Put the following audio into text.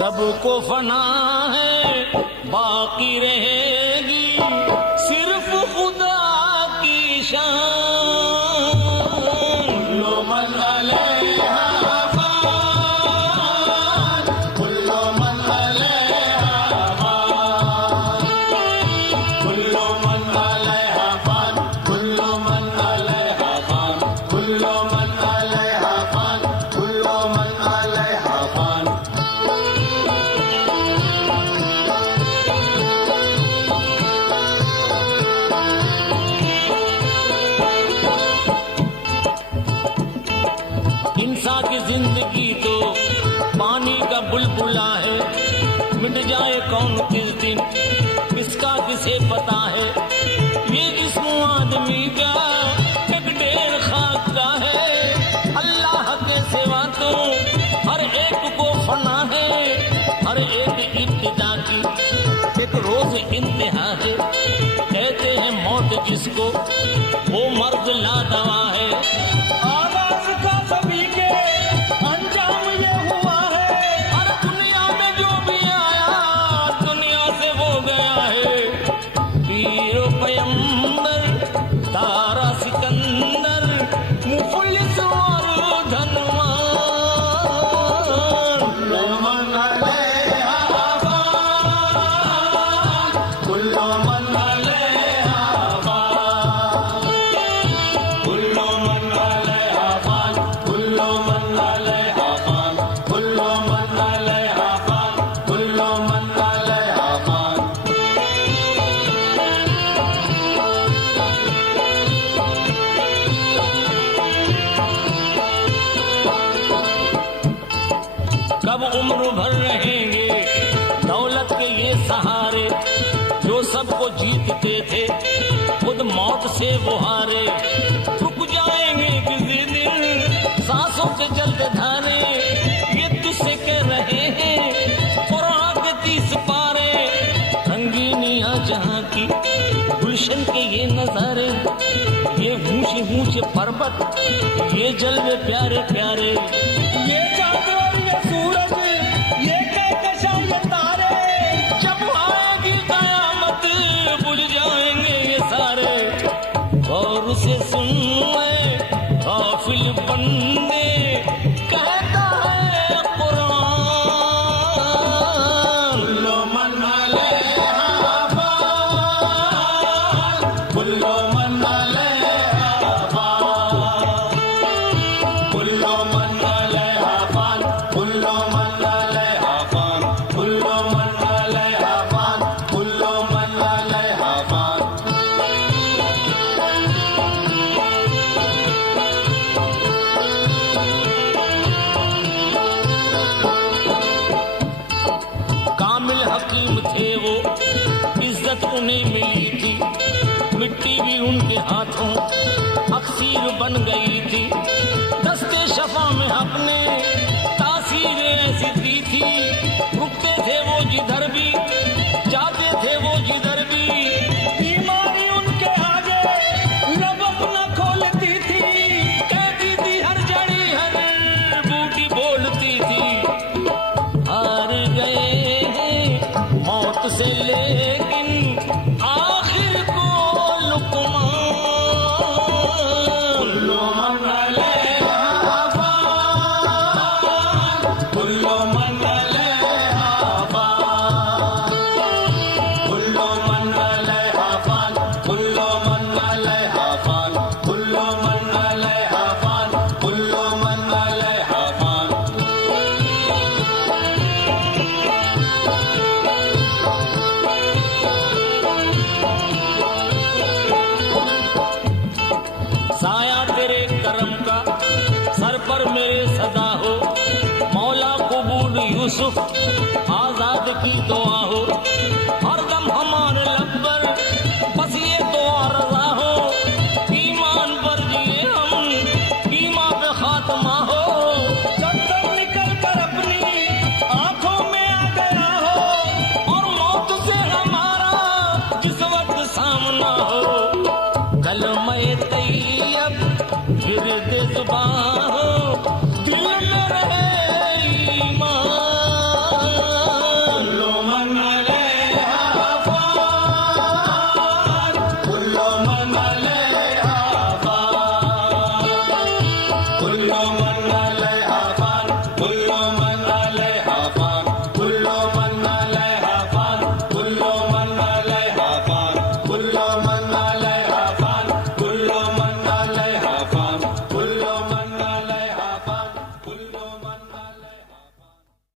सबको फना है बाकी रहेगी सिर्फ खुदा की शान। कुल्लो मन अलैहा फान, कुल्लो मन अलैहा फान, कुल्लो मन अलैहा फान, कुल्लो मन अलैहा फान, कुल्लो मन अलैहा फान, कुल्लो मन अलैहा फान। इंसान की जिंदगी तो पानी का बुलबुला है, मिट जाए कौन किस दिन किसका किसे पता है। ये जिस्म आदमी का एक ढेर खाक का है, अल्लाह के सिवा तो हर एक को फना है। हर एक इब्तिदा की एक रोज इंतहा है, कहते हैं मौत जिसको वो मर्द लादवा है। आगाज का सभी के अंजाम ये हुआ है, हर दुनिया में जो भी आया दुनिया से वो गया है। पीरो पैगंबर तारा सिकंदर मुफलिस और धनवान। कुल्लो मन अलैहा फान, कुल्लो मन अलैहा फान, कुल्लो मन अलैहा फान, कुल्लो मन अलैहा फान, कुल्लो मन अलैहा फान, कुल्लो मन अलैहा फान। कब उम्र भर रहेंगे दौलत के ये सहारे, जो सबको जीतते थे खुद मौत से वो हारे। रुक जाएंगे किसी दिन सांसों के जलते धारे, ये तुझसे कह रहे हैं कुरान के 30 पारे। रंगीनियां जहां की गुलशन के ये नजारे, ये ऊंचे ऊंचे पर्वत ये जलवे प्यारे प्यारे, ये चांद और ये सूरज ये कहकशां ये तारे। जब आएगी कयामत बुझ जाएंगे ये सारे। गौर से सुन ले गाफिल बंदे कहता है कुरान। कुल्लो मन अलैहा फान, कुल्लो मन अलैहा फान, कुल्लो मन अलैहा फान, कुल्लो मन अलैहा फान, कुल्लो मन अलैहा फान, कुल्लो मन अलैहा फान। कामिल हकीम थे वो, इज्जत उन्हें मिली थी, मिट्टी भी उनके हाथों अक्सीर बन गई थी। दस्ते शफा में अपने तासीर ऐसी दी थी, रुकते थे वो जिधर भी जाते थे वो जिधर भी। बीमारी उनके आगे लब अपना खोलती थी, कहती थी हर जड़ी हर बूटी बोलती थी। हार गए हैं मौत से लेकिन आखिर को लुकमान। कुल्लो मन अलैहा फान, कुल्लो मन अलैहा फान, कुल्लो मन अलैहा फान, कुल्लो मन अलैहा फान, कुल्लो मन अलैहा फान, कुल्लो मन अलैहा फान। साया तेरे करम का सर पर मेरे सदा हो, मौला कबूल यूसुफ